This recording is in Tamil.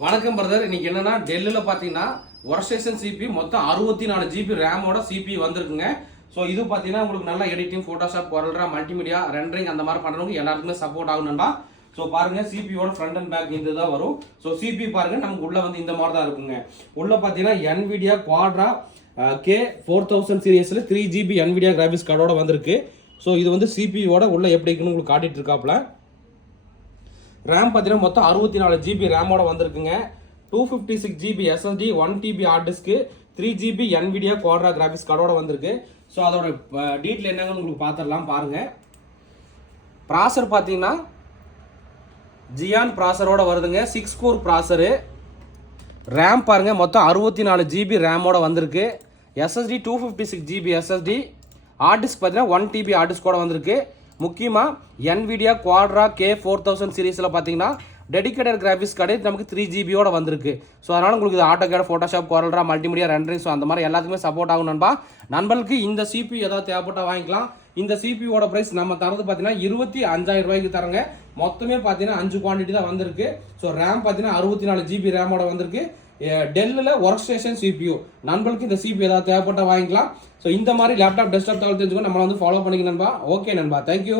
வணக்கம் பிரதர். இன்னைக்கு என்னன்னா டெல்லியில் பார்த்தீங்கன்னா ஒர்க்ஸ்டேஷன் சிபி மொத்தம் 64 ஜிபி ரேமோட சிபி வந்திருக்குங்க. ஸோ இது பார்த்தீங்கன்னா உங்களுக்கு நல்லா editing, Photoshop, CorelDRAW, multimedia, rendering அந்த மாதிரி பண்ணுறவங்க எல்லாருக்குமே சப்போர்ட் ஆகணும்னா ஸோ பாருங்க சிபியோட ஃப்ரண்ட் அண்ட் பேக் இந்த தான் வரும். ஸோ சிபி பாருங்க நமக்கு உள்ள வந்து இந்த மாதிரி தான் இருக்குங்க. உள்ள பார்த்தீங்கன்னா NVIDIA Quadra K4000 சீரியஸில் 3GB NVIDIA graphics கார்டோட வந்திருக்கு. ஸோ இது வந்து சிபியோட உள்ள எப்படி இருக்குன்னு உங்களுக்கு காட்டிட்டு இருக்காப்ல. ரேம் பார்த்தீங்கன்னா மொத்தம் 64 ஜிபி ரேமோட வந்திருக்குங்க. 256 GB SSD, 1 TB hard disk, 3 GB NVIDIA Quadra graphics கார்டோட வந்திருக்கு. ஸோ அதோட டீட்டெயில் என்னங்கன்னு உங்களுக்கு பார்த்துடலாம் பாருங்க. ப்ராசர் பார்த்தீங்கன்னா ஜியான் ப்ராசரோட வருதுங்க. 6 கோர் ப்ராசரு. ரேம் பாருங்க மொத்தம் 64 ஜிபி ரேமோட வந்திருக்கு. SSD 256 GB SSD, hard disk பார்த்தீங்கன்னா 1 TB ஹார்ட் டிஸ்கோட வந்திருக்கு. முக்கியமாக NVIDIA Quadra K4000 சீரீஸில் பார்த்தீங்கன்னா டெடிகேட்டட் கிராஃபிக்ஸ் கார்டு நமக்கு 3 ஜிபியோட வந்திருக்கு. ஸோ அதனால் உங்களுக்கு இது AutoCAD, Photoshop, CorelDRAW, multimedia, rendering so அந்த மாதிரி எல்லாத்துக்குமே சப்போர்ட் ஆகும் நண்பா. நண்பர்களுக்கு இந்த CPU ஏதாவது தேவைப்பட்டால் வாங்கிக்கலாம். இந்த CPUவோட ப்ரைஸ் நம்ம தரது பார்த்தீங்கன்னா 25,000 ரூபாய்க்கு தரங்க. மொத்தமே பார்த்தீங்கன்னா 5 குவான்டிட்டி தான் வந்திருக்கு. ஸோ ரேம் பார்த்தீங்கன்னா 64 ஜிபி ரேமோட வந்திருக்கு. டெல்லில் ஒர்க் ஸ்டேஷன் CPU. நண்பர்களுக்கு இந்த CPU ஏதாவது தேவைப்பட்டால் வாங்கிக்கலாம். ஸோ இந்த மாதிரி லேப்டாப், டெஸ்க்டாப் தகவல் தெரிஞ்சுக்கோ நம்மளை வந்து ஃபாலோ பண்ணிக்க நண்பா. ஓகே நண்பா, தேங்க்யூ.